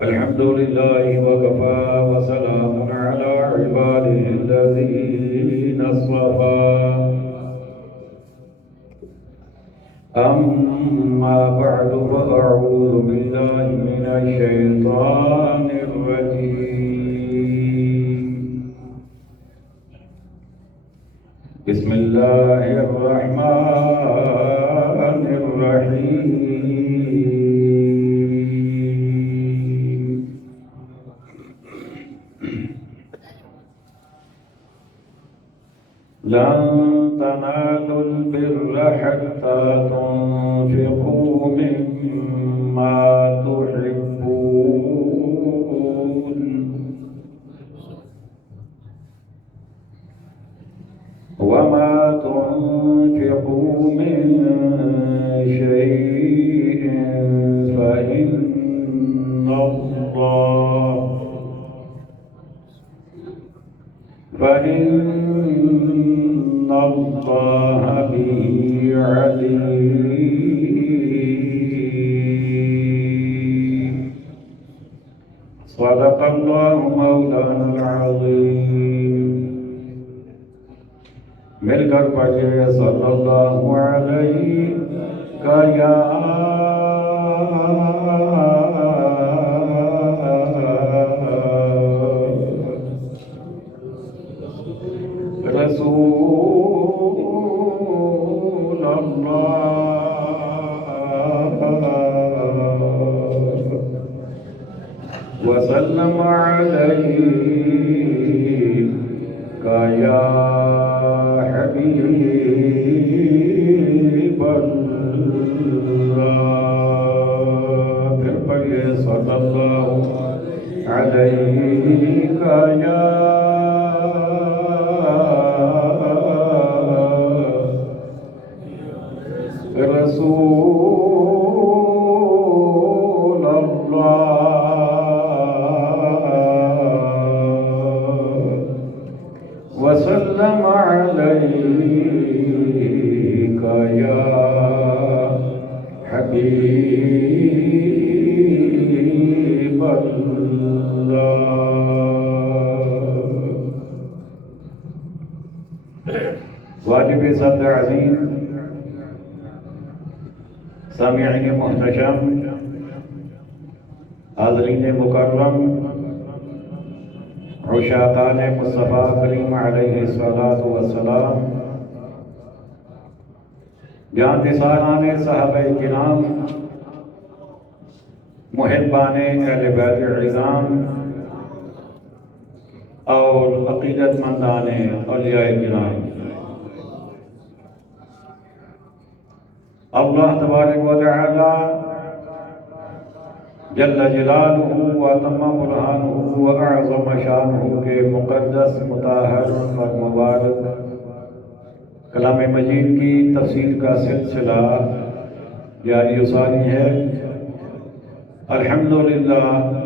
الحمد لله وكفى وسلام على عباده الذين اصطفى أما بعد فأعوذ بالله من الشيطان الرجيم بسم الله الرحمن الرحيم لن تنالوا البر حتى تنفقوا مما تحبون وما تنفقوا من شيء فإن الله به عليم صدق الله مولانا العظيم مل کر پڑھیے صلی اللہ علیہ یا رسول اللہ وسلم علیہ یا حبیب اللہ پھر پڑھیے صلی اللہ علیہ یا رسول اللہ وسلم علیک یا حبیب اللہ واجب صدر عظیم سامعین محتشم حاضرین مکرم عشاقان مصطفیٰ کریم علیہ السلام جانتساران صحابہ کرام محبان اہل بیت العظام اور عقیدت مندان اولیاء کرام اللہ تبارک و تعالی جل جلالہ و تمام برہانہ و اعظم شانہ کے مقدس مطہر اور مبارک کلام مجید کی تفسیر کا سلسلہ جاری و ساری ہے۔ الحمدللہ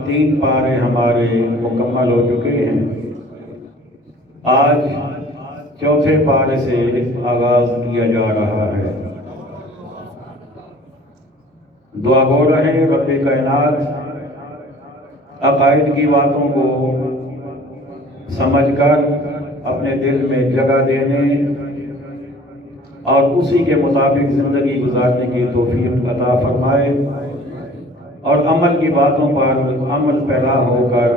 3 پارے ہمارے مکمل ہو چکے ہیں۔ آج چوتھے پارے سے آغاز کیا جا رہا ہے۔ دعا گو رہے رب کائنات عقائد کی باتوں کو سمجھ کر اپنے دل میں جگہ دینے اور اسی کے مطابق زندگی گزارنے کی توفیق عطا فرمائے اور عمل کی باتوں پر عمل پیدا ہو کر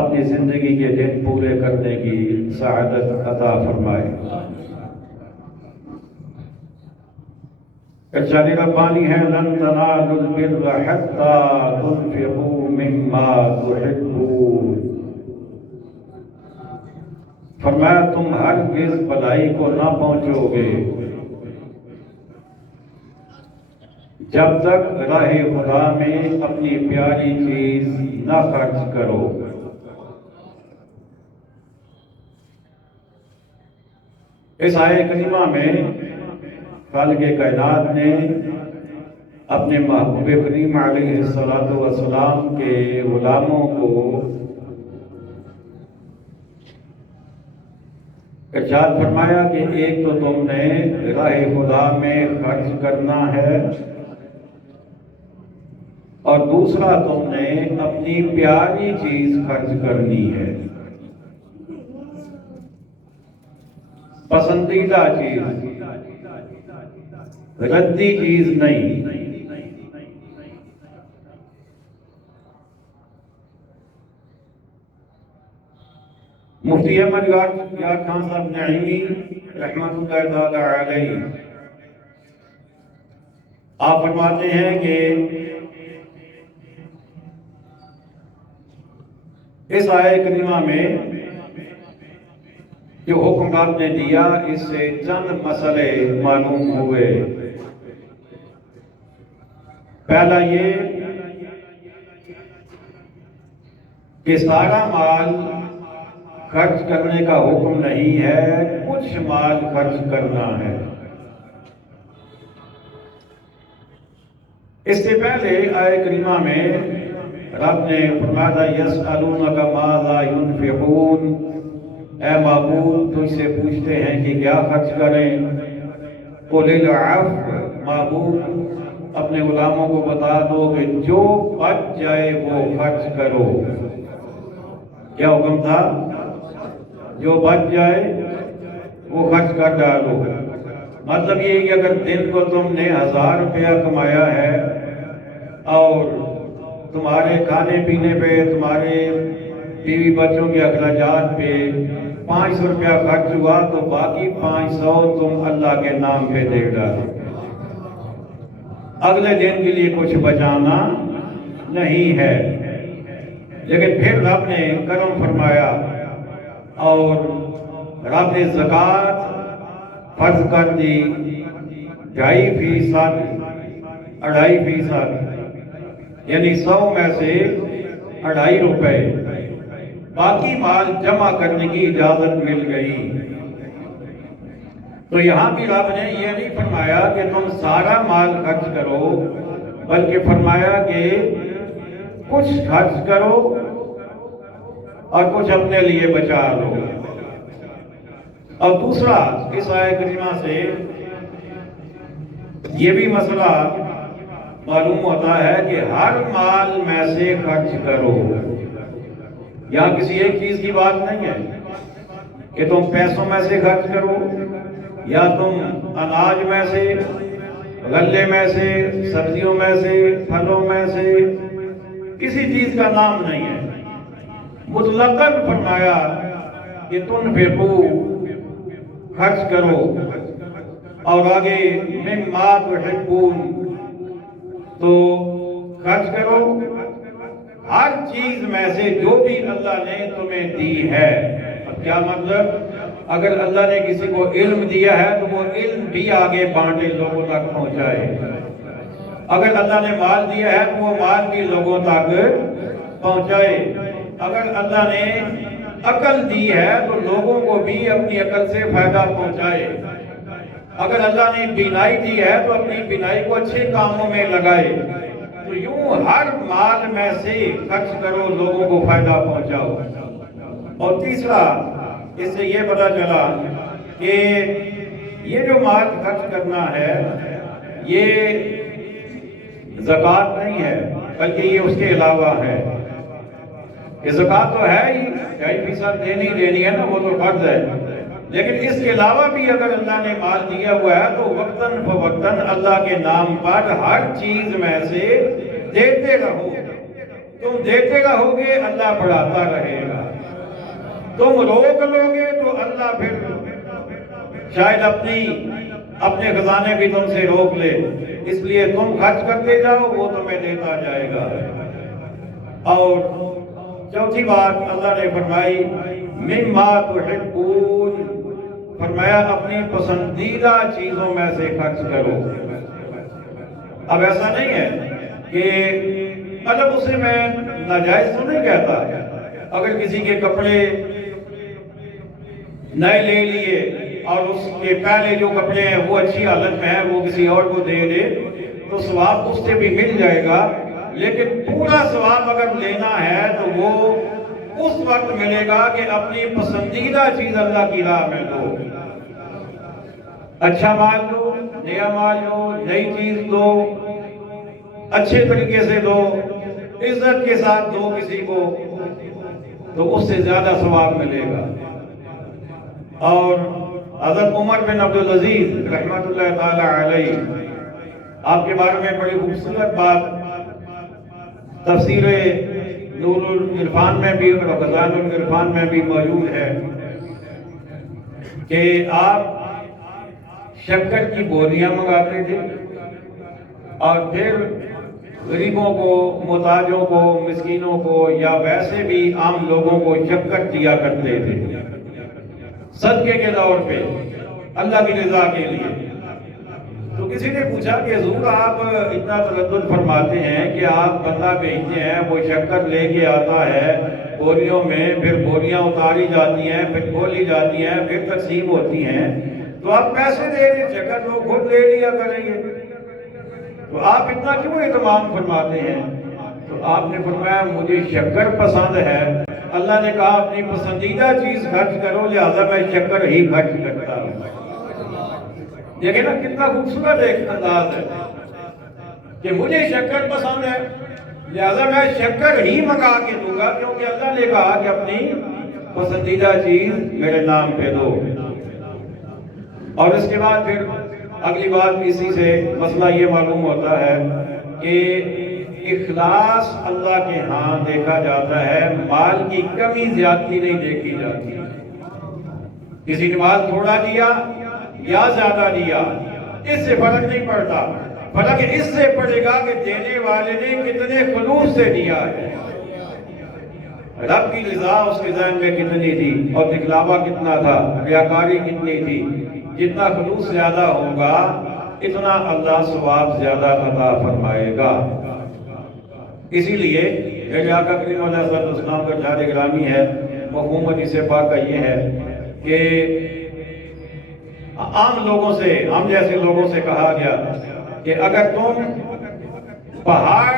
اپنی زندگی کے دن پورے کرنے کی سعادت عطا فرمائے۔ ارشاد ربانی ہے لن تنالوا البر حتى تنفقوا مما تحبون، فرمایا تم ہرگز بھلائی کو نہ پہنچو گے جب تک راہ خدا میں اپنی پیاری چیز نہ خرچ کرو۔ اس آیہ کریمہ میں خالق کائنات نے اپنے محبوب کریم علیہ السلام کے غلاموں کو ارشاد فرمایا کہ ایک تو تم نے راہ خدا میں خرچ کرنا ہے اور دوسرا تم نے اپنی پیاری چیز خرچ کرنی ہے، پسندیدہ چیز، ردی چیز نہیں۔ مفتی احمد یار خان صاحب نعیمی رحمۃ اللہ تعالی علیہ آپ فرماتے ہیں کہ اس آیت کریمہ میں جو حکم آپ نے دیا اس سے چند مسئلے معلوم ہوئے۔ پہلا یہ کہ سارا مال خرچ کرنے کا حکم نہیں ہے، کچھ مال خرچ کرنا ہے۔ اس سے پہلے آیت کریمہ میں رب نے فرمایا یسألونک ماذا ينفقون، اے معبود تجھ سے پوچھتے ہیں کہ کیا خرچ کریں، قل العفو، معبود اپنے غلاموں کو بتا دو کہ جو بچ جائے وہ خرچ کرو۔ کیا حکم تھا؟ جو بچ جائے وہ خرچ کر ڈالو۔ مطلب یہ کہ اگر دن کو تم نے 1000 روپیہ کمایا ہے اور تمہارے کھانے پینے پہ، تمہارے بیوی بچوں کے اخراجات پہ 500 روپیہ خرچ ہوا تو باقی 500 تم اللہ کے نام پہ دے ڈالو، اگلے دن کے لیے کچھ بچانا نہیں ہے۔ لیکن پھر رب نے کرم فرمایا اور رب نے زکوٰۃ فرض کر دی 2.5%، 2.5%، یعنی 100 میں سے 2.5 روپے باقی مال جمع کرنے کی اجازت مل گئی۔ تو یہاں بھی رب نے یہ نہیں فرمایا کہ تم سارا مال خرچ کرو، بلکہ فرمایا کہ کچھ خرچ کرو اور کچھ اپنے لیے بچا لو۔ اور دوسرا اس آیت کریمہ سے یہ بھی مسئلہ معلوم ہوتا ہے کہ ہر مال میں سے خرچ کرو۔ یہاں کسی ایک چیز کی بات نہیں ہے کہ تم پیسوں میں سے خرچ کرو یا تم اناج میں سے، غلے میں سے، سبزیوں میں سے، پھلوں میں سے، کسی چیز کا نام نہیں ہے۔ مطلقاً فرمایا کہ تنفقوا، خرچ کرو، اور آگے مما تحبون، تو خرچ کرو ہر چیز میں سے جو بھی اللہ نے تمہیں دی ہے۔ اب کیا مطلب؟ اگر اللہ نے کسی کو علم دیا ہے تو وہ علم بھی آگے بانٹے، لوگوں تک پہنچائے۔ اگر اللہ نے مال دیا ہے تو وہ مال بھی لوگوں تک پہنچائے۔ اگر اللہ نے عقل دی ہے تو لوگوں کو بھی اپنی عقل سے فائدہ پہنچائے۔ اگر اللہ نے بینائی دی ہے تو اپنی بینائی کو اچھے کاموں میں لگائے۔ تو یوں ہر مال میں سے خرچ کرو، لوگوں کو فائدہ پہنچاؤ۔ اور تیسرا اس سے یہ پتہ چلا کہ یہ جو مال خرچ کرنا ہے یہ زکوٰۃ نہیں ہے، بلکہ یہ اس کے علاوہ ہے۔ کہ زکوٰۃ تو ہے ہی 2.5% دینی ہے نا، وہ تو فرض ہے، لیکن اس کے علاوہ بھی اگر اللہ نے مال دیا ہوا ہے تو وقتاً فوقتاً اللہ کے نام پر ہر چیز میں سے دیتے رہو۔ تم دیتے رہو گے اللہ بڑھاتا رہے گا، تم روک لو گے تو اللہ پھر شاید اپنے خزانے بھی تم سے روک لے۔ اس لیے تم خرچ کرتے جاؤ، وہ تمہیں دیتا جائے گا۔ اور چوتھی بات اللہ نے فرمائی مما تحبون، فرمایا اپنی پسندیدہ چیزوں میں سے خرچ کرو۔ اب ایسا نہیں ہے کہ مطلب اسے میں ناجائز تو نہیں کہتا، اگر کسی کے کپڑے نئے لے لیے اور اس کے پہلے جو کپڑے ہیں وہ اچھی حالت میں ہیں، وہ کسی اور کو دے دے تو ثواب اس سے بھی مل جائے گا، لیکن پورا ثواب اگر لینا ہے تو وہ اس وقت ملے گا کہ اپنی پسندیدہ چیز اللہ کی راہ میں دو۔ اچھا مال لو، نیا مال لو، نئی چیز دو، اچھے طریقے سے دو، عزت کے ساتھ دو کسی کو، تو اس سے زیادہ ثواب ملے گا۔ اور حضرت عمر بن عبدالعزیز رحمۃ اللہ تعالی علیہ، آپ کے بارے میں بڑی خوبصورت بات تفسیر نور العرفان میں بھی اور خزائن العرفان میں بھی موجود ہے کہ آپ شکر کی بوریاں منگاتے تھے اور پھر غریبوں کو، محتاجوں کو، مسکینوں کو یا ویسے بھی عام لوگوں کو شکر دیا کرتے تھے صدقے کے طور پہ، اللہ کی رضا کے لیے۔ تو کسی نے پوچھا کہ حضور آپ اتنا تردد فرماتے ہیں کہ آپ بندہ بھیجتے ہیں، وہ شکر لے کے آتا ہے بوریوں میں، پھر بوریاں اتاری جاتی ہیں، پھر کھولی جاتی ہیں، پھر تقسیم ہوتی ہیں، تو آپ پیسے دے رہے، شکر لوگ خود لے لیا کریں گے، تو آپ اتنا کیوں اہتمام فرماتے ہیں؟ تو آپ نے فرمایا مجھے شکر پسند ہے، اللہ نے کہا اپنی پسندیدہ چیز خرچ کرو، لہذا میں شکر ہی خرچ کرتا ہوں۔ دیکھیں نا کتنا خوبصورت ایک انداز ہے کہ مجھے شکر پسند ہے لہذا میں شکر ہی منگا کے دوں گا، کیونکہ اللہ نے کہا کہ اپنی پسندیدہ چیز میرے نام پہ دو۔ اور اس کے بعد پھر اگلی بات اسی سے مسئلہ یہ معلوم ہوتا ہے کہ اخلاص اللہ کے ہاں دیکھا جاتا ہے، مال کی کمی زیادتی نہیں دیکھی جاتی۔ کسی نے مال تھوڑا دیا یا زیادہ دیا اس سے فرق نہیں پڑتا، فرق اس سے پڑے گا کہ دینے والے نے کتنے خلوص سے دیا ہے، رب کی رضا اس کے ذہن میں کتنی تھی اور دکھلاوا کتنا تھا، ریاکاری کتنی تھی۔ جتنا خلوص زیادہ ہوگا اتنا اللہ ثواب زیادہ عطا فرمائے گا۔ اسی لیے میرے آقا کریم علیہ السلام کا ارشاد گرامی ہے، مفہوم حدیث پاک کا یہ ہے کہ عام لوگوں سے، ہم جیسے لوگوں سے کہا گیا کہ اگر تم پہاڑ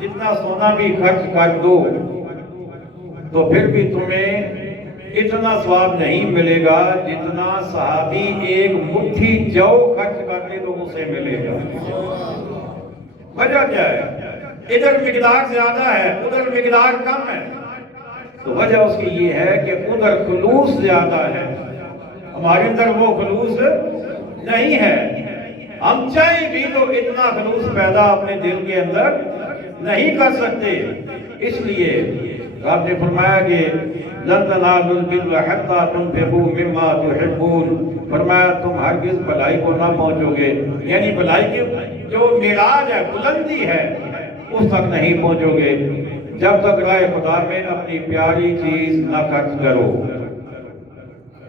جتنا سونا بھی خرچ کر دو تو پھر بھی تمہیں اتنا ثواب نہیں ملے گا جتنا صحابی ایک مٹھی جو خرچ کرتے تو اسے ملے گا۔ وجہ کیا ہے؟ ادھر مقدار زیادہ ہے، ادھر مقدار کم ہے، تو وجہ اس کی یہ ہے کہ ادھر خلوص زیادہ ہے، ہمارے اندر وہ خلوص نہیں ہے۔ ہم چاہیں بھی تو اتنا خلوص پیدا اپنے دل کے اندر نہیں کر سکتے۔ اس لیے آپ نے فرمایا کہ لن تنالوا البر حتى تنفقوا مما تحبون، فرمایا تم ہرگز بھلائی کو نہ پہنچو گے، یعنی بھلائی کی جو معراج ہے، بلندی ہے، اس تک نہیں پہنچو گے جب تک راہ خدا میں اپنی پیاری چیز نہ خرچ کرو۔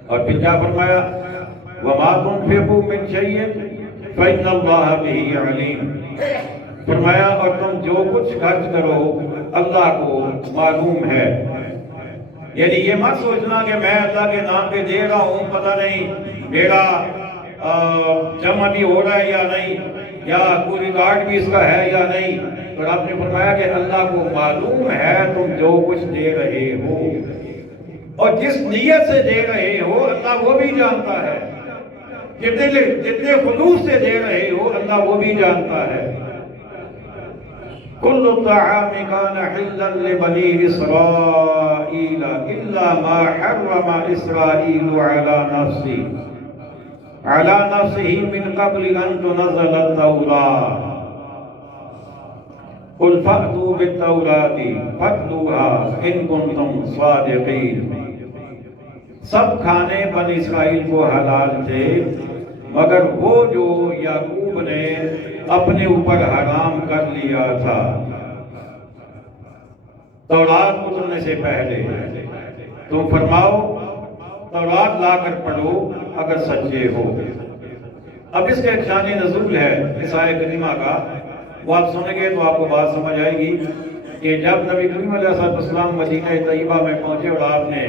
اور پھر کیا فرمایا؟ وَمَا تُنْفِقُوا مِنْ شَيْءٍ فَإِنَّ اللَّهَ بِهِ عَلِيمٌ، فرمایا اور تم جو کچھ خرچ کرو اللہ کو معلوم ہے۔ یعنی یہ مت سوچنا کہ میں اللہ کے نام پہ دے رہا ہوں، پتہ نہیں میرا جمع بھی ہو رہا ہے یا نہیں، یا کوئی ریکارڈ بھی اس کا ہے یا نہیں۔ اور آپ نے فرمایا کہ اللہ کو معلوم ہے تم جو کچھ دے رہے ہو، اور جس نیت سے دے رہے ہو اللہ وہ بھی جانتا ہے، جتنے خلوص سے دے رہے ہو اللہ وہ بھی جانتا ہے۔ كل الطعام كان حلا لبني إسرائيل إلا ما حرم إسرائيل على نفسه من قبل أن تنزل التوراة قل فأتوا بالتوراة فاتلوها إن كنتم صادقين۔ سب کھانے بنی اسرائیل کو حلال تھے مگر وہ جو یعقوب نے اپنے اوپر حرام کر لیا تھا تورات اترنے سے پہلے، تم فرماؤ تورات لا کر پڑھو اگر سچے ہو۔ اب اس کا ایک شان نزول ہے اس آیت کریمہ کا، وہ آپ سنیں گے تو آپ کو بات سمجھ آئے گی کہ جب نبی کریم علیہ السلام مدینہ طیبہ میں پہنچے اور آپ نے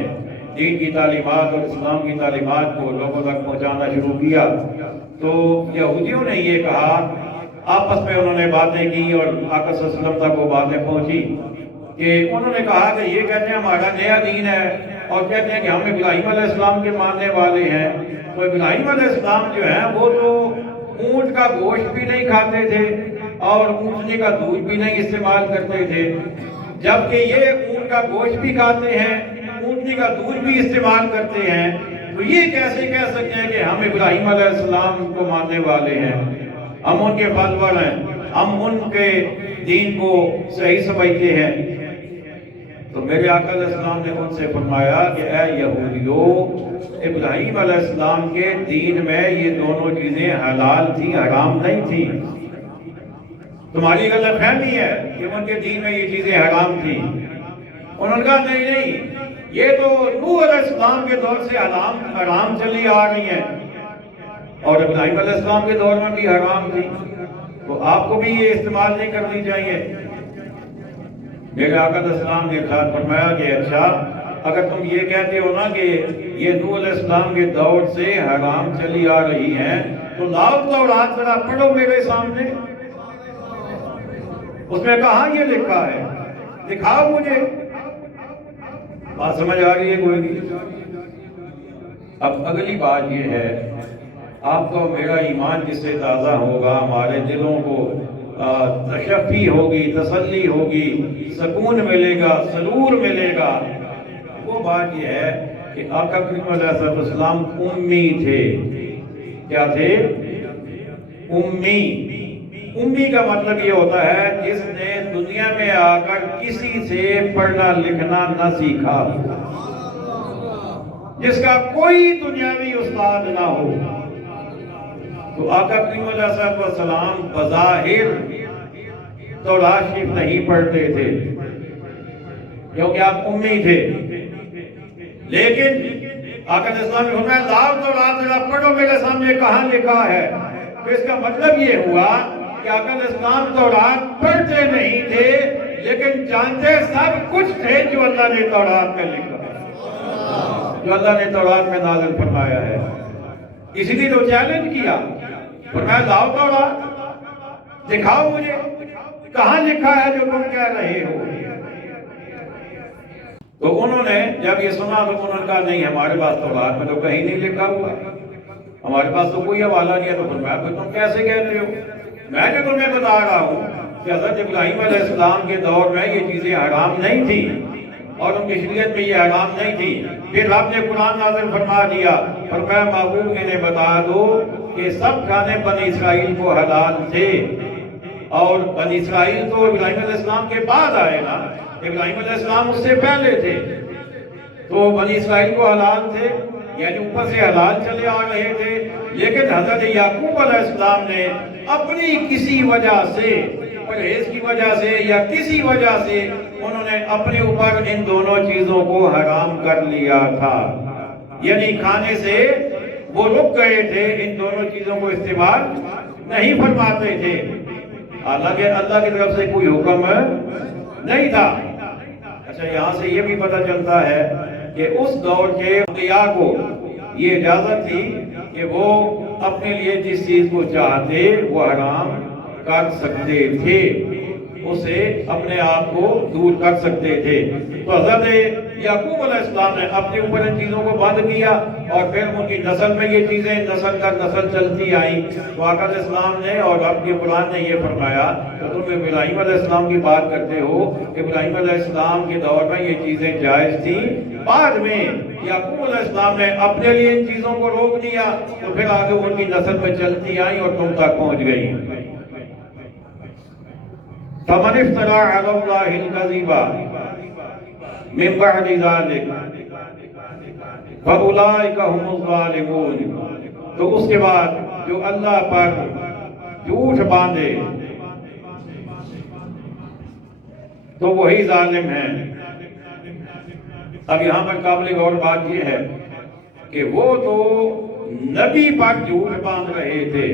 دین کی تعلیمات اور اسلام کی تعلیمات کو لوگوں تک پہنچانا شروع کیا تو یہودیوں نے یہ کہا، آپس میں انہوں نے باتیں کی اور آقا صلی اللہ علیہ وسلم تک وہ باتیں پہنچی کہ انہوں نے کہا کہ یہ کہتے ہیں ہمارا نیا دین ہے اور کہتے ہیں کہ ہم ابراہیم علیہ السلام کے ماننے والے ہیں۔ تو ابراہیم علیہ السلام جو ہیں وہ تو اونٹ کا گوشت بھی نہیں کھاتے تھے اور اونٹنی کا دودھ بھی نہیں استعمال کرتے تھے، جبکہ یہ اونٹ کا گوشت بھی کھاتے ہیں، اونٹنی کا دودھ بھی استعمال کرتے ہیں، تو یہ کیسے کہہ سکتے ہیں کہ ہم ابراہیم علیہ السلام کو ماننے والے ہیں، ہم ان کے فالوور ہیں، ہم ان کے دین کو صحیح سمجھتے ہیں؟ تو میرے آقا علیہ السلام نے ان سے فرمایا کہ اے یہودیو، ابراہیم علیہ السلام کے دین میں یہ دونوں چیزیں حلال تھیں، حرام نہیں تھیں۔ تمہاری غلط فہمی ہے کہ ان کے دین میں یہ چیزیں حرام تھیں۔ انہوں نے کہا نہیں، یہ تو نوح علیہ السلام کے دور سے حرام چلی آ رہی ہیں، اور ابراہیم علیہ السلام کے دور میں بھی حرام تھی، تو آپ کو بھی یہ استعمال نہیں کرنی چاہیے۔ میرے آقا علیہ السلام نے ارشاد فرمایا کہ اچھا، اگر تم یہ کہتے ہو نا کہ یہ نوح علیہ السلام کے دور سے حرام چلی آ رہی ہیں، تو لاؤ تورات ذرا پڑھو میرے سامنے، اس میں کہاں یہ لکھا ہے، دکھاؤ مجھے۔ بات سمجھ آ رہی ہے کوئی نہیں؟ اب اگلی بات یہ ہے، آپ کو میرا ایمان جس سے تازہ ہوگا، ہمارے دلوں کو تشفی ہوگی، تسلی ہوگی، سکون ملے گا، سرور ملے گا، وہ بات یہ ہے کہ آقا کریم علیہ السلام امی تھے۔ کیا تھے؟ امی۔ امی کا مطلب یہ ہوتا ہے جس نے دنیا میں آ کر کسی سے پڑھنا لکھنا نہ سیکھا، جس کا کوئی دنیاوی استاد نہ ہو۔ تو آقا کریم علیہ السلام بظاہر تورات شریف نہیں پڑھتے تھے کیونکہ آپ امی تھے، لیکن آقا علیہ السلام نے فرمایا لاؤ تورات ذرا پڑھو میرے سامنے کہاں لکھا ہے۔ تو اس کا مطلب یہ ہوا کہ آقا علیہ السلام تورات پڑھتے نہیں تھے، لیکن جانتے سب کچھ تھے جو اللہ نے تورات میں لکھا ہے، جو اللہ نے تورات میں نازل فرمایا ہے۔ اسی لیے تو چیلنج کیا، فرمایا لاؤ تورات، دکھاؤ مجھے کہاں لکھا ہے جو تم کہہ رہے ہو۔ تو انہوں نے جب یہ سنا تو انہوں نے کہا نہیں، ہمارے پاس تورات میں تو کہیں نہیں لکھا ہوا، ہمارے پاس تو کوئی حوالہ نہیں ہے۔ تو فرمایا پھر تم کیسے کہہ رہے ہو؟ میں جو تمہیں بتا رہا ہوں کہ حضرت ابراہیم علیہ السلام کے دور میں یہ چیزیں حرام نہیں تھیں، اور ان کی شریعت میں یہ حرام نہیں تھی۔ پھر رب نے قرآن نازل فرما دیا، فرمایا محبوب انہیں بتا دو کہ سب کھانے بنی اسرائیل کو حلال تھے، اور بنی اسرائیل تو ابراہیم علیہ السلام کے بعد آئے نا، ابراہیم علیہ السلام اس سے پہلے تھے، تو بنی اسرائیل کو حلال تھے، یعنی اوپر سے حلال چلے آ رہے تھے۔ لیکن حضرت یعقوب علیہ السلام نے اپنی کسی وجہ سے، پرہیز کی وجہ سے یا کسی وجہ سے، انہوں نے اپنے اوپر ان دونوں چیزوں کو حرام کر لیا تھا، یعنی کھانے سے وہ رک گئے تھے، ان دونوں چیزوں کو استعمال نہیں فرماتے تھے، حالانکہ اللہ کی طرف سے کوئی حکم نہیں تھا۔ اچھا، یہاں سے یہ بھی پتہ چلتا ہے کہ اس دور کے انبیاء کو یہ اجازت تھی کہ وہ اپنے لیے جس چیز کو چاہتے وہ حرام کر سکتے تھے، اسے اپنے آپ کو دور کر سکتے تھے۔ تو حضرت یعقوب علیہ السلام نے اپنے اوپر ان چیزوں کو بند کیا، اور پھر ان کی نسل میں یہ چیزیں نسل در نسل چلتی آئیں۔ تو آقا علیہ السلام نے اور رب کے قرآن نے یہ فرمایا کہ تم ابراہیم علیہ السلام کی بات کرتے ہو، ابراہیم علیہ السلام کے دور میں یہ چیزیں جائز تھیں، بعد میں یعقوب علیہ السلام نے اپنے لیے ان چیزوں کو روک دیا، تو پھر آگے ان کی نسل میں چلتی آئیں اور تم تک پہنچ گئی۔ فَمَنِ افْتَرَىٰ عَلَى اللَّهِ الْكَذِبَ مِن بَعْدِ ذَلِكَ فَأُولَٰئِكَ هُمُ الظَّالِمُونَ۔ تو اس کے بعد جو اللہ پر جھوٹ باندھے تو وہی ظالم ہیں۔ اب یہاں پر قابل غور بات یہ ہے کہ وہ تو نبی پر جھوٹ باندھ رہے تھے،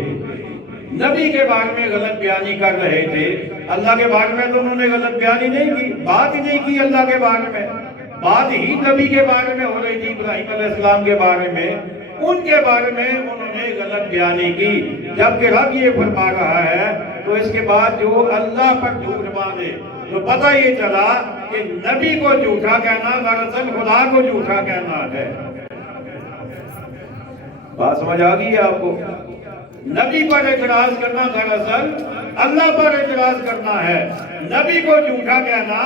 نبی کے بارے میں غلط بیانی کر رہے تھے، اللہ کے بارے میں تو انہوں نے غلط بیانی نہیں کی، بات ہی نہیں کی اللہ کے بارے میں، بات ہی نبی کے بارے میں ہو رہی تھی، ابراہیم علیہ السلام کے بارے میں، ان کے بارے میں انہوں نے غلط بیانی کی۔ جبکہ رب یہ فرما رہا ہے تو اس کے بعد جو اللہ پر جھوٹ باندھے، تو پتہ یہ چلا کہ نبی کو جھوٹا کہنا دراصل خدا کو جھوٹا کہنا ہے۔ بات سمجھ آ گئی ہے آپ کو؟ نبی پر اعتراض کرنا دراصل اللہ پر اعتراض کرنا ہے، نبی کو جھوٹا کہنا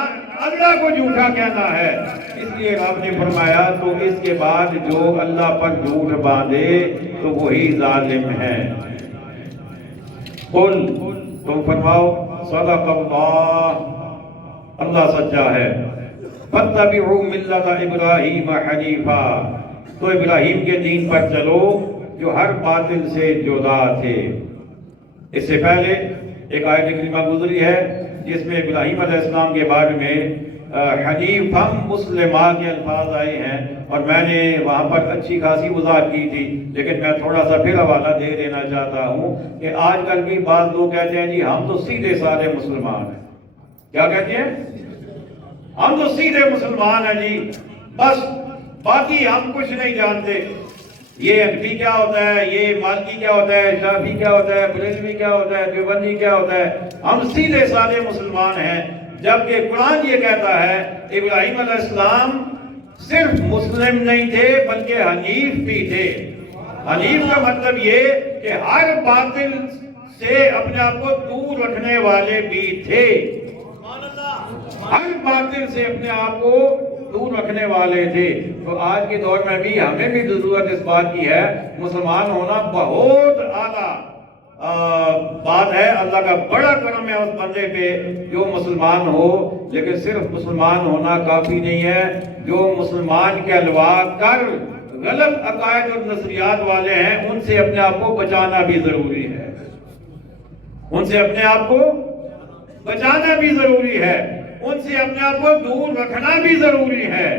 اللہ کو جھوٹا کہنا ہے۔ اس لیے آپ نے فرمایا تو اس کے بعد جو اللہ پر جھوٹ باندھے تو وہی ظالم ہے۔ قل تم فرماؤ صدق اللہ، اللہ سچا ہے۔ فاتبعوا ملت ابراہیم حنیفا، تو ابراہیم کے دین پر چلو جو ہر باطل سے جدا تھے۔ اس سے پہلے ایک آیت کریمہ گزری ہے جس میں ابراہیم علیہ السلام کے بارے میں حنیفم مسلمہ کے الفاظ آئے ہیں، اور میں نے وہاں پر اچھی خاصی وضاحت کی تھی، لیکن میں تھوڑا سا پھر حوالہ دے دینا چاہتا ہوں کہ آج کل بھی بعض لوگ کہتے ہیں جی ہم تو سیدھے سادے مسلمان ہیں۔ کیا کہتے ہیں؟ ہم تو سیدھے مسلمان ہیں جی، بس باقی ہم کچھ نہیں جانتے۔ یہ حنفی کیا ہوتا ہے، یہ مالکی کیا ہوتا ہے، شافعی کیا ہوتا ہے، بریلوی کیا ہوتا ہے، دیوبندی کیا ہوتا ہے، ہم سیدھے سادے مسلمان ہیں۔ جبکہ قرآن یہ کہتا ہے ابراہیم علیہ السلام صرف مسلم نہیں تھے بلکہ حنیف بھی تھے۔ حنیف کا مطلب یہ کہ ہر باطل سے اپنے آپ کو دور رکھنے والے بھی تھے، ہر باطل سے اپنے آپ کو دور رکھنے والے تھے۔ تو آج کے دور میں بھی ہمیں بھی ضرورت اس بات کی ہے، مسلمان ہونا بہت اعلیٰ بات ہے، اللہ کا بڑا کرم ہے اس بندے پہ جو مسلمان ہو، لیکن صرف مسلمان ہونا کافی نہیں ہے۔ جو مسلمان کہلوا کر غلط عقائد اور نظریات والے ہیں ان سے اپنے آپ کو بچانا بھی ضروری ہے، ان سے اپنے آپ کو بچانا بھی ضروری ہے، ان سے اپنے آپ کو دور رکھنا بھی ضروری ہے۔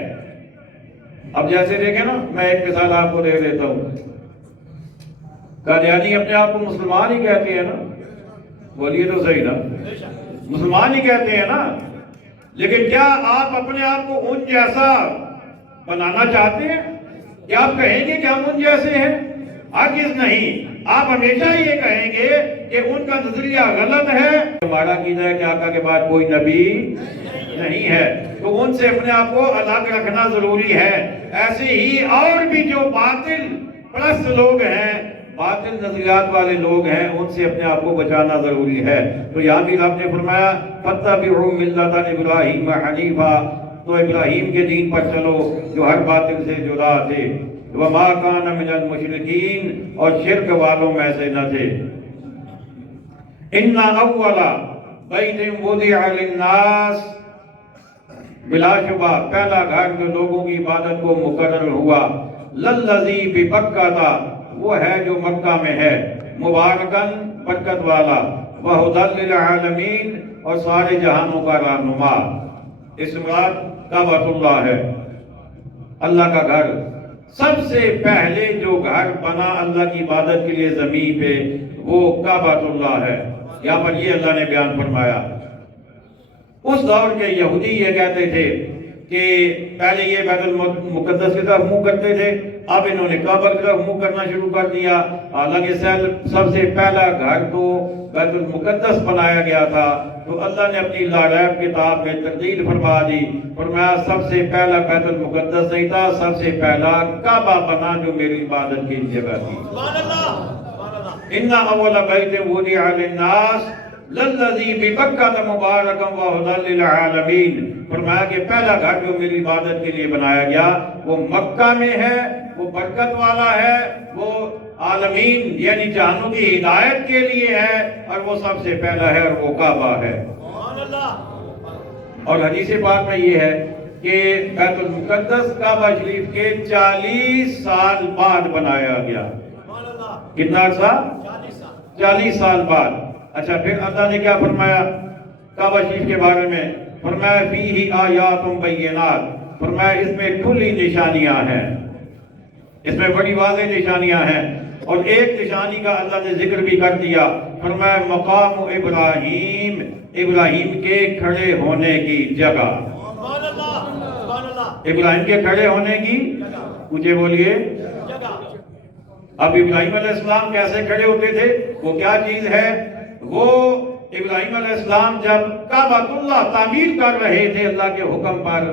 اب جیسے دیکھیں نا، میں ایک مثال آپ کو دے دیتا ہوں۔ قادیانی اپنے آپ کو مسلمان ہی کہتے ہیں نا، بولیے تو صحیح نا، مسلمان ہی کہتے ہیں نا، لیکن کیا آپ اپنے آپ کو ان جیسا بنانا چاہتے ہیں؟ کیا آپ کہیں گے کہ ہم ان جیسے ہیں؟ ہرگز نہیں۔ آپ ہمیشہ یہ کہیں گے کہ ان کا نظریہ غلط ہے۔ ہمارا عقیدہ ہے کہ آقا کے بعد کوئی نبی نہیں ہے، تو ان سے اپنے آپ کو الگ رکھنا ضروری ہے۔ ایسے ہی اور بھی جو باطل پرست لوگ ہیں، باطل نظریات والے لوگ ہیں، ان سے اپنے آپ کو بچانا ضروری ہے۔ تو یہاں بھی آپ نے فرمایا فاتبعوا ملت ابراہیم حنیفا، تو ابراہیم کے دین پر چلو جو ہر باطل سے جدا تھے، وما کان من المشرکین، اور شرک والوں میں سے نہ تھے۔ ان اول بیت وضع للناس، بلا شبہ پہلا گھر جو لوگوں کی عبادت کو مقرر ہوا، للذی ببکہ، وہ ہے جو مکہ میں ہے، مبارکن برکت والا، وہدی للعالمین، اور سارے جہانوں کا رہنما۔ اس مراد کعبۃ اللہ ہے، اللہ کا گھر۔ سب سے پہلے جو گھر بنا اللہ کی عبادت کے لیے زمین پہ وہ کعبۃ اللہ ہے۔ یہاں پر یہ اللہ نے بیان فرمایا۔ اس دور کے یہودی یہ کہتے تھے کہ پہلے یہ بیت المقدس کی طرف منہ کرتے تھے، اب انہوں نے کعبہ کی طرف منہ کرنا شروع کر دیا۔ حالانکہ سب سے پہلا گھر تو بیت المقدس بنایا گیا تھا، تو اللہ نے اپنی لاریب کتاب میں تبدیل فرما دی، فرمایا سب سے پہلا بیت المقدس نہیں تھا، سب سے پہلا کعبہ بنا جو میری عبادت کی جگہ تھی۔ ان اول بیت وضع للناس للذی ببکہ مبارکا وہدی للعالمین، فرمایا کہ پہلا گھر جو میری عبادت کے لیے بنایا گیا وہ مکہ میں ہے، وہ برکت والا ہے، وہ عالمین یعنی جہانوں کی ہدایت کے لیے ہے، اور وہ سب سے پہلا ہے، اور وہ کعبہ ہے۔ اور حدیث پاک میں یہ ہے کہ بیت المقدس کعبہ شریف کے 40 سال بعد بنایا گیا۔ کتنا عرصہ؟ 40 سال بعد۔ اچھا، پھر اللہ نے کیا فرمایا کعبہ شریف کے بارے میں؟ فرمایا فیہ آیات بینات، فرمایا اس میں کھلی نشانیاں ہیں، اس میں بڑی واضح نشانیاں ہیں۔ اور ایک نشانی کا اللہ نے ذکر بھی کر دیا، فرمایا مقام ابراہیم، ابراہیم کے کھڑے ہونے کی جگہ، ابراہیم کے کھڑے ہونے کی، مجھے بولیے اب ابراہیم علیہ السلام کیسے کھڑے ہوتے تھے؟ وہ کیا چیز ہے؟ وہ ابراہیم علیہ السلام جب کعبۃ اللہ تعمیر کر رہے تھے اللہ کے حکم پر،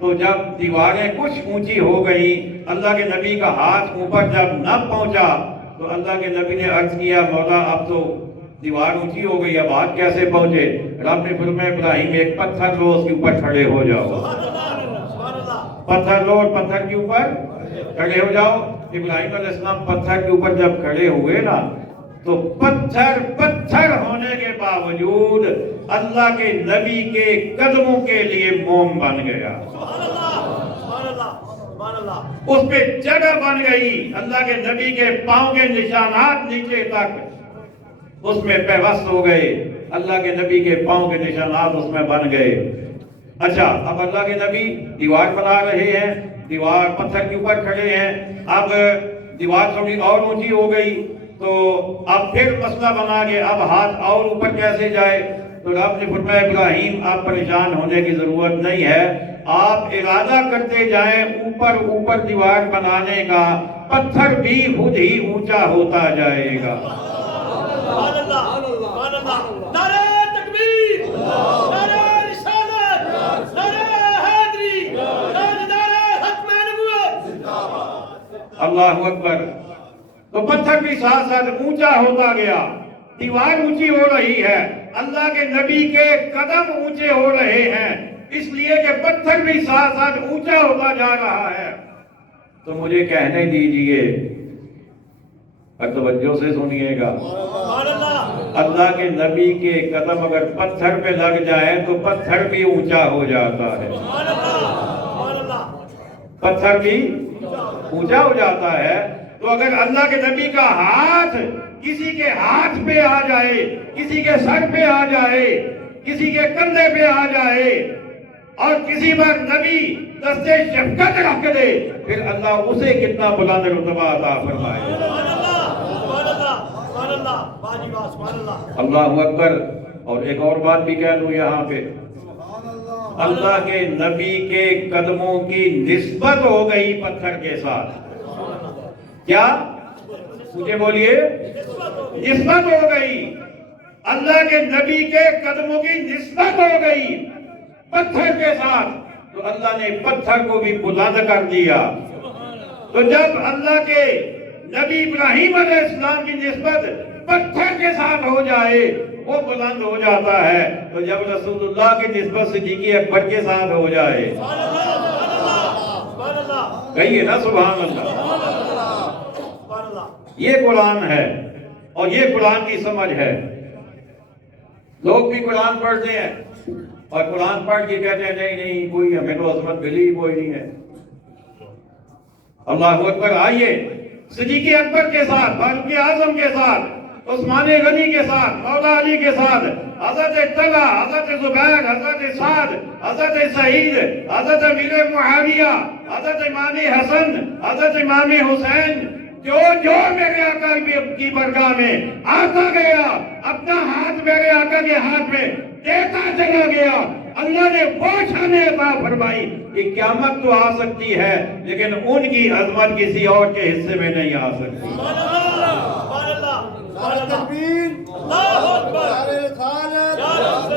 تو جب دیواریں کچھ اونچی ہو گئی، اللہ کے نبی کا ہاتھ اوپر جب نہ پہنچا، تو اللہ کے نبی نے عرض کیا مولا اب تو دیوار اونچی ہو گئی، اب ہاتھ کیسے پہنچے؟ رب نے فرمایا ابراہیم ایک پتھر لو، اس کے اوپر کھڑے ہو جاؤ۔ پتھر لو اور پتھر کے اوپر کھڑے ہو جاؤ۔ ابراہیم علیہ السلام پتھر کے اوپر جب کھڑے ہوئے نا تو پتھر ہونے کے باوجود اللہ کے نبی کے قدموں کے لیے موم بن گیا، اس پہ جگہ بن گئی۔ اللہ کے نبی کے پاؤں کے نشانات نیچے تک اس میں پیوست ہو گئے، اللہ کے نبی کے پاؤں کے نشانات اس میں بن گئے۔ اچھا، اب اللہ کے نبی دیوار بنا رہے ہیں، دیوار پتھر کے اوپر کھڑے ہیں، اب دیوار تھوڑی اور اونچی ہو گئی تو اب پھر مسئلہ بنا کے اب ہاتھ اور اوپر کیسے جائے؟ تو رب نے فرمایا ابراہیم آپ پریشان ہونے کی ضرورت نہیں ہے، آپ ارادہ کرتے جائیں اوپر دیوار بنانے کا، پتھر بھی خود ہی اونچا ہوتا جائے گا۔ نعرہ تکبیر، نعرہ رسالت، نعرہ حیدری، نعرہ ختم نبوت۔ اللہ اکبر۔ تو پتھر بھی ساتھ ساتھ اونچا ہوتا گیا، دیوار اونچی ہو رہی ہے، اللہ کے نبی کے قدم اونچے ہو رہے ہیں، اس لیے کہ پتھر بھی ساتھ ساتھ اونچا ہوتا جا رہا ہے۔ تو مجھے کہنے دیجئے، توجہ سے سنیے گا، اللہ کے نبی کے قدم اگر پتھر پہ لگ جائیں تو پتھر بھی اونچا ہو جاتا ہے، پتھر بھی اونچا ہو جاتا ہے۔ تو اگر اللہ کے نبی کا ہاتھ کسی کے ہاتھ پہ آ جائے، کسی کے سر پہ آ جائے، کسی کے کندھے پہ آ جائے اور کسی پر نبی دستے شفقت رکھ دے، پھر اللہ اسے کتنا بلند رتبہ عطا فرمائے۔ اللہ اکبر۔ اور ایک اور بات بھی کہہ لوں یہاں پہ، اللہ کے نبی کے قدموں کی نسبت ہو گئی پتھر کے ساتھ۔ کیا؟ مجھے بولیے، نسبت ہو گئی، اللہ کے نبی کے قدموں کی نسبت ہو گئی پتھر کے ساتھ، تو اللہ نے پتھر کو بھی بلند کر دیا۔ تو جب اللہ کے نبی ابراہیم علیہ السلام کی نسبت پتھر کے ساتھ ہو جائے وہ بلند ہو جاتا ہے، تو جب رسول اللہ کی نسبت صدیق اکبر کے ساتھ ہو جائے، کہیے نا سبحان اللہ۔ یہ قرآن ہے اور یہ قرآن کی سمجھ ہے۔ لوگ بھی قرآن پڑھتے ہیں اور قرآن پڑھ کے کہتے ہیں نہیں کوئی ہمیں تو عظمت ملی کوئی نہیں ہے۔ اللہ اکبر۔ آئیے صدیق اکبر کے ساتھ، فاروق اعظم کے ساتھ، عثمان غنی کے ساتھ، مولا علی کے ساتھ، حضرت طلحہ، حضرت زبیر، حضرت سعد، حضرت سعید، حضرت امیر معاویہ، حضرت امام حسن، حضرت امام حسین، جو میرے آقا کی برگاہ میں آتا گیا اپنا ہاتھ میرے آقا کے ہاتھ میں دیتا چلا گیا، اللہ نے وہ شان عطا فرمائی کہ قیامت تو آ سکتی ہے لیکن ان کی عظمت کسی اور کے حصے میں نہیں آ سکتی۔ نعرہ تکبیر، اللہ اکبر، نعرہ رسالت،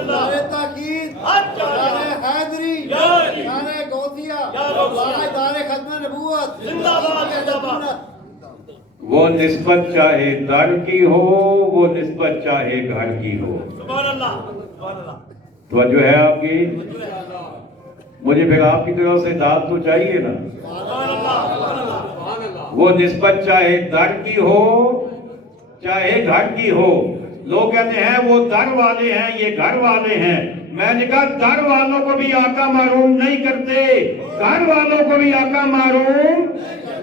نعرہ تاکید، نعرہ حیدری، نعرہ غوثیہ، نعرہ ختم نبوت، زندہ باد۔ وہ نسبت چاہے در کی ہو، وہ نسبت چاہے گھر کی ہو۔ سبحان اللہ، سبحان اللہ۔ توجہ ہے آپ کی؟ مجھے پھر آپ کی طرف سے داد تو چاہیے نا۔ وہ نسبت چاہے در کی ہو چاہے گھر کی ہو۔ لوگ کہتے ہیں وہ در والے ہیں یہ گھر والے ہیں، میں نے کہا در والوں کو بھی آقا محروم نہیں کرتے، گھر والوں کو بھی آقا محروم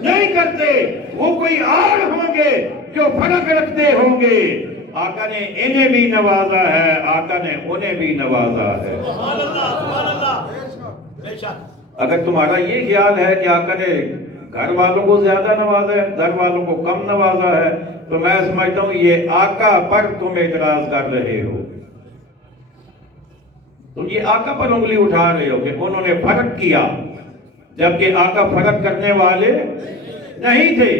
نہیں کرتے، وہ کوئی اور ہوں گے جو فرق رکھتے ہوں گے۔ آقا نے انہیں بھی نوازا ہے، آقا نے انہیں بھی نوازا ہے۔ اگر تمہارا یہ خیال ہے کہ آقا نے گھر والوں کو زیادہ نوازا ہے، در والوں کو کم نوازا ہے، تو میں سمجھتا ہوں یہ آقا پر تم اعتراض کر رہے ہو، تم یہ آقا پر انگلی اٹھا رہے ہو کہ انہوں نے فرق کیا، جبکہ آقا فرق کرنے والے نہیں تھے۔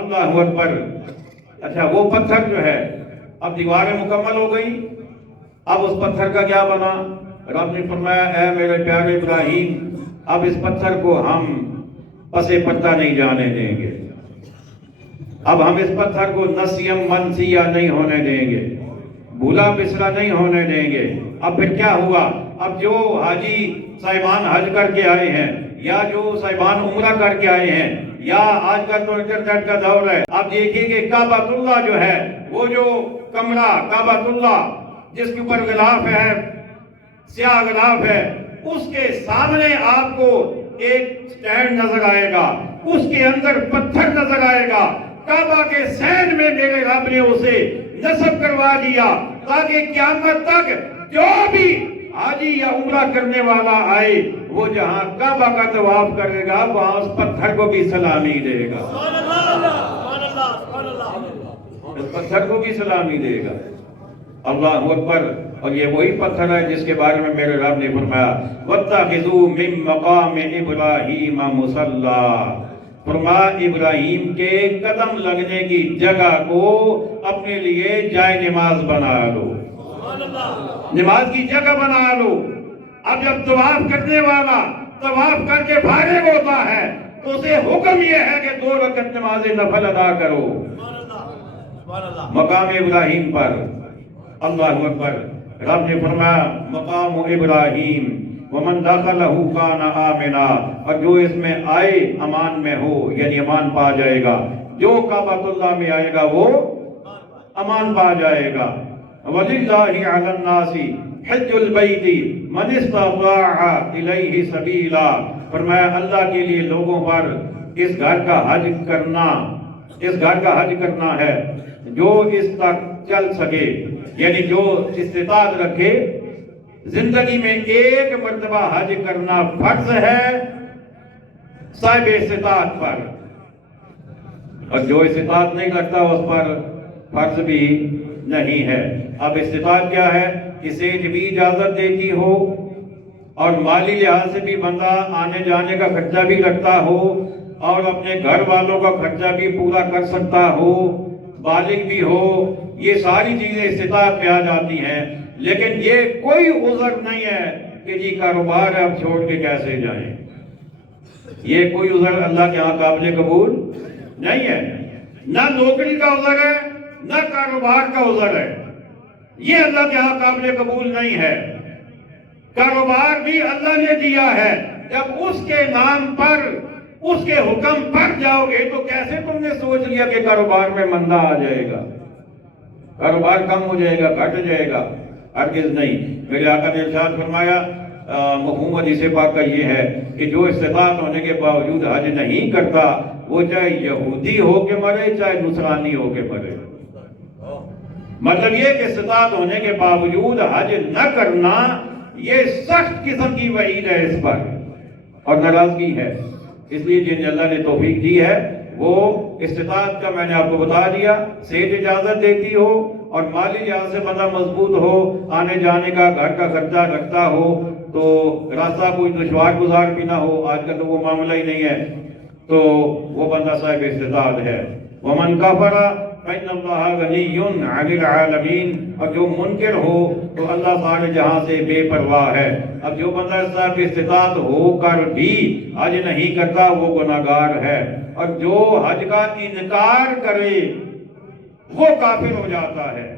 اللہ اکبر۔ اچھا، وہ پتھر جو ہے اب دیواریں مکمل ہو گئی، اب اس پتھر کا کیا بنا؟ رب نے فرمایا اے میرے پیارے ابراہیم، اب اس پتھر کو ہم پسے پردہ نہیں جانے دیں گے، اب ہم اس پتھر کو نسیم منسیہ نہیں ہونے دیں گے۔ بھولا بسرا نہیں ہونے دیں گے۔ اب پھر کیا ہوا؟ اب جو حاجی صاحبان حج کر کے آئے ہیں یا جو صاحبان عمرہ کر کے آئے ہیں یا آج کل تو انٹرنیٹ کا دور ہے، آپ دیکھیں کہ کعبۃ اللہ جو ہے، وہ جو کمرہ کعبۃ اللہ جس کے اوپر غلاف ہے، سیاہ غلاف ہے، اس کے سامنے آپ کو ایک سٹینڈ نظر آئے گا، اس کے اندر پتھر نظر آئے گا۔ کعبہ کے سینڈ میں میرے رب نے اسے نصب کروا دیا تاکہ قیامت تک جو بھی حاجی یا عمرہ کرنے والا آئے وہ جہاں کعبہ کا طواف کرے گا وہاں اس پتھر کو بھی سلامی دے گا، سبحان اللہ سبحان اللہ سبحان اللہ، اس پتھر کو بھی سلامی دے گا۔ اللہ اکبر۔ اور یہ وہی پتھر ہے جس کے بارے میں میرے رب نے فرمایا وَاتَّخِذُوا مِن مَقَامِ إِبْرَاهِيمَ مُصَلًّى، فرمایا ابراہیم کے قدم لگنے کی جگہ کو اپنے لیے جائے نماز بنا لو، سبحان اللہ، نماز کی جگہ بنا لو۔ اب جب طواف کرنے والا طواف کر کے فارغ ہوتا ہے تو اسے حکم یہ ہے کہ 2 رکعت نماز نفل ادا کرو سبحان اللہ سبحان اللہ، مقام ابراہیم پر۔ اللہ اکبر۔ رب نے فرمایا مقام ابراہیم ومن دخلہ کان آمنا، اور جو اس میں آئے امان میں ہو، یعنی امان پا جائے گا۔ جو کعبۃ اللہ میں آئے گا وہ امان پا جائے گا۔ وَلِلَّهِ عَلَى النَّاسِ حِجُّ الْبَيْتِ مَنِ اسْتَطَاعَ إِلَيْهِ سَبِيلًا، فرمایا اللہ کے لیے لوگوں پر اس گھر کا حج کرنا ہے جو اس تک چل سکے، یعنی جو استطاعت رکھے۔ زندگی میں ایک مرتبہ حج کرنا فرض ہے صاحب استطاعت پر، اور جو استطاعت نہیں رکھتا اس پر فرض بھی نہیں ہے۔ اب استطاعت کیا ہے؟ اسے بھی اجازت دیتی ہو اور مالی لحاظ سے بھی بندہ آنے جانے کا خرچہ بھی رکھتا ہو اور اپنے گھر والوں کا خرچہ بھی پورا کر سکتا ہو، بالغ بھی ہو، یہ ساری چیزیں استطاعت میں آ جاتی ہیں۔ لیکن یہ کوئی عذر نہیں ہے کہ جی کاروبار ہے اب چھوڑ کے کیسے جائیں، یہ کوئی عذر اللہ کے ہاں قابل قبول نہیں ہے۔ نہ نوکری کا عذر ہے نہ کاروبار کا عذر ہے، یہ اللہ کے ہاں قابل قبول نہیں ہے۔ کاروبار بھی اللہ نے دیا ہے، جب اس کے نام پر اس کے حکم پر جاؤ گے تو کیسے تم نے سوچ لیا کہ کاروبار میں مندہ آ جائے گا، کاروبار کم ہو جائے گا، گھٹ جائے گا؟ ہرگز نہیں۔ میرے آقا نے ارشاد فرمایا مفہوم حدیث پاک کا یہ ہے کہ جو استطاعت ہونے کے باوجود حج نہیں کرتا وہ چاہے یہودی ہو کے مرے چاہے نصرانی ہو کے مرے۔ مطلب یہ کہ استطاعت ہونے کے باوجود حج نہ کرنا یہ سخت قسم کی وعید ہے اس پر اور ناراضگی ہے۔ اس لیے جن اللہ نے توفیق دی ہے وہ استطاعت کا میں نے آپ کو بتا دیا، صحت اجازت دیتی ہو اور مالی لحاظ سے بندہ مضبوط ہو، آنے جانے کا گھر کا خرچہ رکھتا ہو تو راستہ کوئی دشوار گزار بھی نہ ہو، آج کل تو وہ معاملہ ہی نہیں ہے، تو وہ بندہ صاحب استطاعت ہے۔ وَمَنْ كَفَرَ فَإِنَّ اللَّهَ غَنِيٌّ عَنِ الْعَالَمِينَ، اور جو منکر ہو تو اللہ سارے جہاں سے بے پرواہ ہے۔ اب جو بندہ صاحب استطاعت ہو کر بھی حج نہیں کرتا وہ گناہگار ہے، اور جو حج کا انکار کرے وہ کافر ہو جاتا ہے،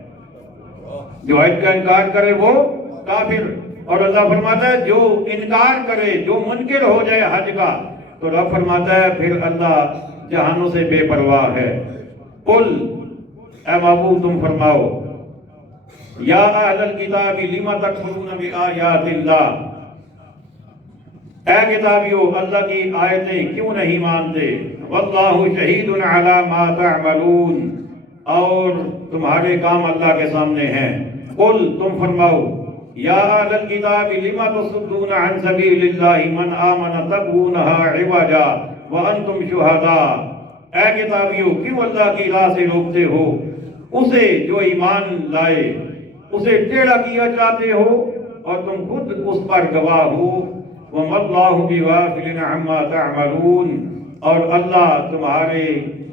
جو حج کا انکار کرے وہ کافر۔ اور اللہ فرماتا ہے جو انکار کرے، جو منکر ہو جائے حج کا، تو رب فرماتا ہے پھر اللہ جہانوں سے بے پرواہ ہے۔ قل، اے محبوب تم فرماؤ، یا اہل الکتاب لم تکفرون بآیات اللہ، اے کتابیو اللہ کی آیتیں کیوں نہیں مانتے؟ واللہ شہید علی ما تعملون، اور تمہارے کام اللہ کے سامنے ہیں۔ قل، تم فرماؤ، یا اہل الکتاب لم تصدون عن سبیل اللہ من آمن تبغونها عوجا وانتم شہداء، اے کتابیو کیوں اللہ کی راہ سے روکتے ہو اسے جو ایمان لائے، اسے ٹیڑھا کیا چاہتے ہو اور تم خود اس پر گواہ ہو۔ وَمَا اللَّهُ بِغَافِلٍ عَمَّا تَعْمَلُونَ، اور اللہ تمہارے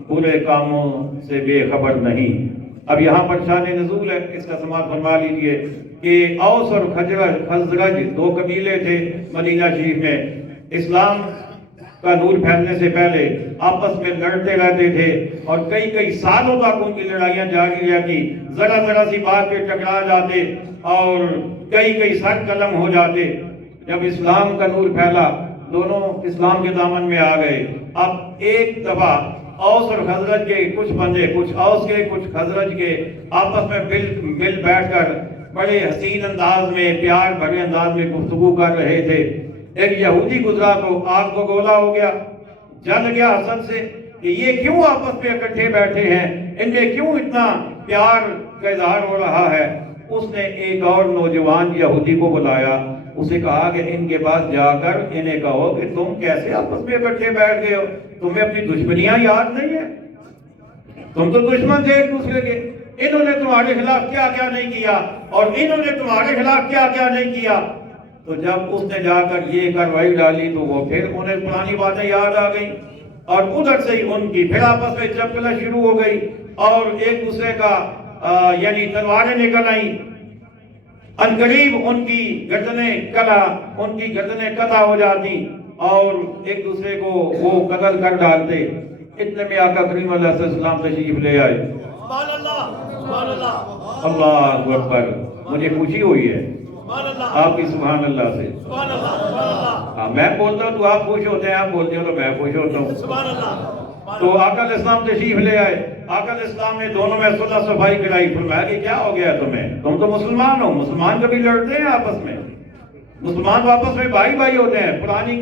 پورے کاموں سے بے خبر نہیں۔ اب یہاں پر شان نزول ہے، اس کا سماعت فرما لیجئے کہ اوس اور خزرج دو قبیلے تھے مدینہ شریف میں۔ اسلام کا نور پھیلنے سے پہلے آپس میں لڑتے رہتے تھے اور کئی کئی سالوں تک ان کی لڑائیاں جاری رہتی، ذرا سی بات پہ ٹکرا جاتے اور کئی کئی سر قلم ہو جاتے۔ جب اسلام کا نور پھیلا دونوں اسلام کے دامن میں آ گئے۔ اب ایک دفعہ اوس اور خزرج کے کچھ بندے، کچھ اوس کے کچھ خزرج کے آپس میں مل بیٹھ کر بڑے حسین انداز میں، پیار بھرے انداز میں گفتگو کر رہے تھے۔ ایک یہودی گزرا تو آگ کو گولا ہو گیا، جل گیا حسد سے کہ یہ کیوں آپس میں اکٹھے بیٹھے ہیں، ان میں کیوں اتنا پیار کا اظہار ہو رہا ہے۔ اس نے ایک اور نوجوان یہودی کو بلایا، اسے کہا کہ ان کے پاس جا کر انہیں کہو کہ تم کیسے آپس میں اکٹھے بیٹھ گئے ہو، تمہیں اپنی دشمنیاں یاد نہیں ہے؟ تم تو دشمن تھے ایک دوسرے کے، انہوں نے تمہارے خلاف کیا کیا نہیں کیا اور انہوں نے تمہارے خلاف کیا کیا نہیں کیا۔ تو جب اس نے جا کر یہ کارروائی ڈالی تو وہ پھر انہیں پرانی باتیں یاد آ گئی اور ادھر سے ہی ان کی پھر آپس میں چپکنا شروع ہو گئی اور ایک دوسرے کا یعنی تلواریں نکل آئیں۔ عنقریب ان کی گردنیں قطع ہو جاتی اور ایک دوسرے کو وہ قتل کر ڈالتے۔ اتنے میں آقا کریم علیہ السلام تشریف لے آئے۔ سبحان اللہ، سبحان اللہ، اللہ اکبر، مجھے خوشی ہوئی ہے سبحان اللہ، آپ کی سبحان اللہ سے۔ سبحان اللہ، سبحان اللہ، میں بولتا ہوں تو آپ خوش ہوتے ہیں، آپ بولتے ہو تو میں خوش ہوتا ہوں۔ سبحان اللہ۔ تو آقا علیہ السلام تشریف لے آئے، آقا علیہ السلام نے دونوں میں صلح صفائی کرائی۔ فرمایا کہ کیا ہو گیا تمہیں، تم تو مسلمان ہو، مسلمان کبھی لڑتے ہیں آپس میں، مسلمان آپس میں بھائی بھائی ہوتے ہیں، پرانی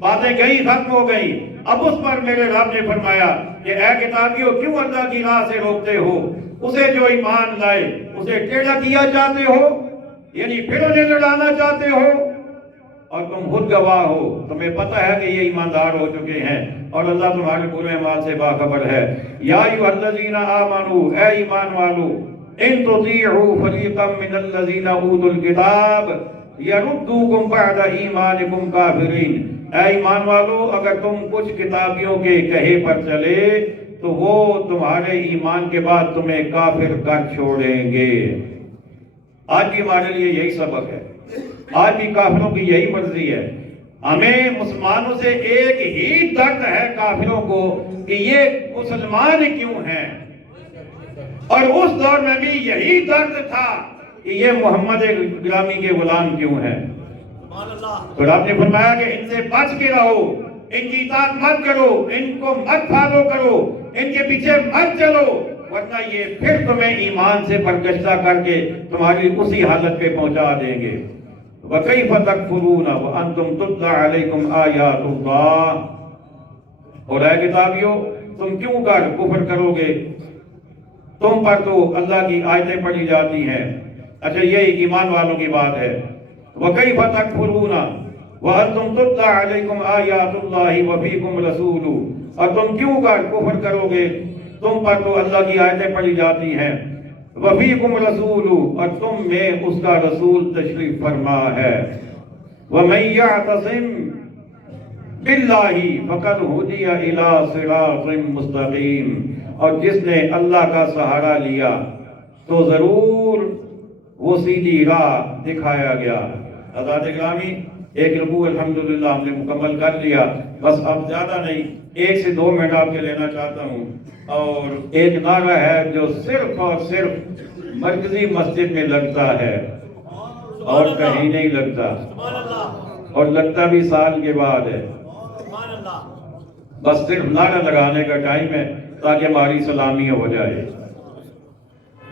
باتیں گئی ختم ہو گئی۔ اب اس پر میرے رب نے فرمایا کہ اے کتابیوں کیوں اللہ کی راہ سے روکتے ہو، اسے جو ایمان لائے اسے ٹیڑھا کیا چاہتے ہو، یعنی پھر انہیں لڑانا چاہتے ہو، اور تم خود گواہ ہو، تمہیں پتہ ہے کہ یہ ایماندار ہو چکے ہیں اور اللہ تمہارے پورے اعمال سے باخبر ہے۔ یا ایھا الذین آمنوا، اے ایمان والو، ان تطیعوا فریقا من الذین اوتوا الکتاب یردوکم بعد ایمانکم کافرین۔ اے ایمان والو، اگر تم کچھ کتابیوں کے کہے پر چلے تو وہ تمہارے ایمان کے بعد تمہیں کافر کر چھوڑیں گے۔ آج بھی ہمارے لیے یہی سبق ہے، آج بھی کافروں کی یہی مرضی ہے۔ ہمیں مسلمانوں سے ایک ہی درد ہے کافروں کو کہ یہ مسلمان کیوں ہیں، اور اس دور میں بھی یہی درد تھا کہ یہ محمد گرامی کے غلام کیوں ہیں۔ تو آپ نے فرمایا کہ ان سے بچ کے رہو، ان کی اطاعت مت کرو، ان کو مت فالو کرو، ان کے پیچھے مت چلو، ورنہ یہ پھر تمہیں ایمان سے برگشتہ کر کے تمہاری اسی حالت پہ پہنچا دیں گے۔ وَكَيْفَ تَكْفُرُونَ وَأَنْتُمْ تُتْلَى عَلَيْكُمْ آيَاتُ اللَّهِ۔ اور اے کتابیوں، تم کیوں کر کفر کرو گے، تم پر تو اللہ کی آیتیں پڑھی جاتی ہیں۔ اچھا یہ ایمان والوں کی بات ہے۔ وَكَيْفَ تَكْفُرُونَ وَأَنْتُمْ تُتْلَى عَلَيْكُمْ آيَاتُ اللَّهِ وَفِيكُمْ رَسُولُهُ۔ اور تم کیوں کر کفر کرو گے، تم پر تو اللہ کی آیتیں پڑھی جاتی ہیں، وَفِيكُمْ رَسُولُهُ، اور تم میں اس کا رسول تشریف فرما ہے۔ وَمَن يَعْتَصِم بِاللَّهِ فَقَدْ هُدِيَ إِلَى صِرَاطٍ مُسْتَقِيمٍ، اور جس نے اللہ کا سہارا لیا تو ضرور وہ سیدھی راہ دکھایا گیا۔ حضرات گرامی، ایک رکوع الحمدللہ ہم نے مکمل کر لیا، بس اب زیادہ نہیں، 1 سے 2 منٹ آپ کے لینا چاہتا ہوں۔ اور ایک نعرہ ہے جو صرف اور صرف مرکزی مسجد میں لگتا ہے اور کہیں نہیں لگتا، اور لگتا بھی سال کے بعد ہے۔ بس صرف نعرہ لگانے کا ٹائم ہے تاکہ ہماری سلامی ہو جائے۔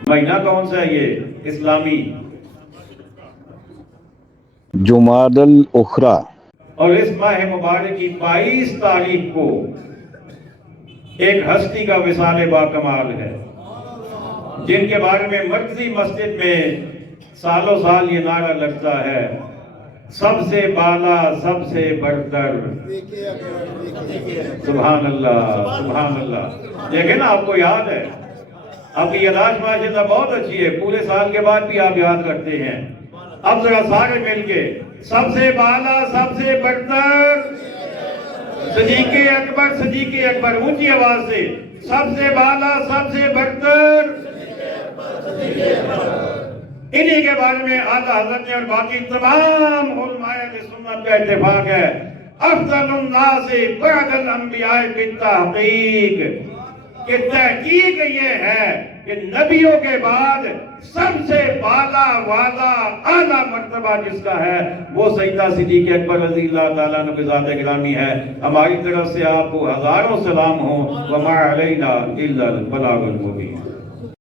مہینہ کون سا ہے یہ اسلامی؟ جمادی الاخری۔ اور اس ماہ مبارک کی 22 تاریخ کو ایک ہستی کا وصال با کمال ہے، جن کے بارے میں مرکزی مسجد میں سالوں سال یہ نعرہ لگتا ہے، سب سے بالا، سب سے برتر۔ سبحان اللہ، سبحان اللہ۔ دیکھیں نا، آپ کو یاد ہے، آپ کی یاداشت ماشاءاللہ بہت اچھی ہے، پورے سال کے بعد بھی آپ یاد رکھتے ہیں۔ اب ذرا سارے مل کے، سب سے بالا، سب سے برتر، صدیق اکبر، صدیق اکبر، اونچی آواز سے، سب سے بالا، سب سے برتر۔ انہی کے بارے میں اعلیٰ حضرت نے اور باقی تمام علماء اہل سنت کا اتفاق ہے افضل الناس بعد الانبیاء بالتحقیق، کہ تحقیق یہ ہے کہ نبیوں کے بعد سب سے والا اعلیٰ مرتبہ جس کا ہے وہ سیدہ صدیق اکبر رضی اللہ تعالیٰ عنہ کی ذات گرامی ہے۔ ہماری طرف سے آپ کو ہزاروں سلام ہوں، وما علینا الا البلاغ المبین۔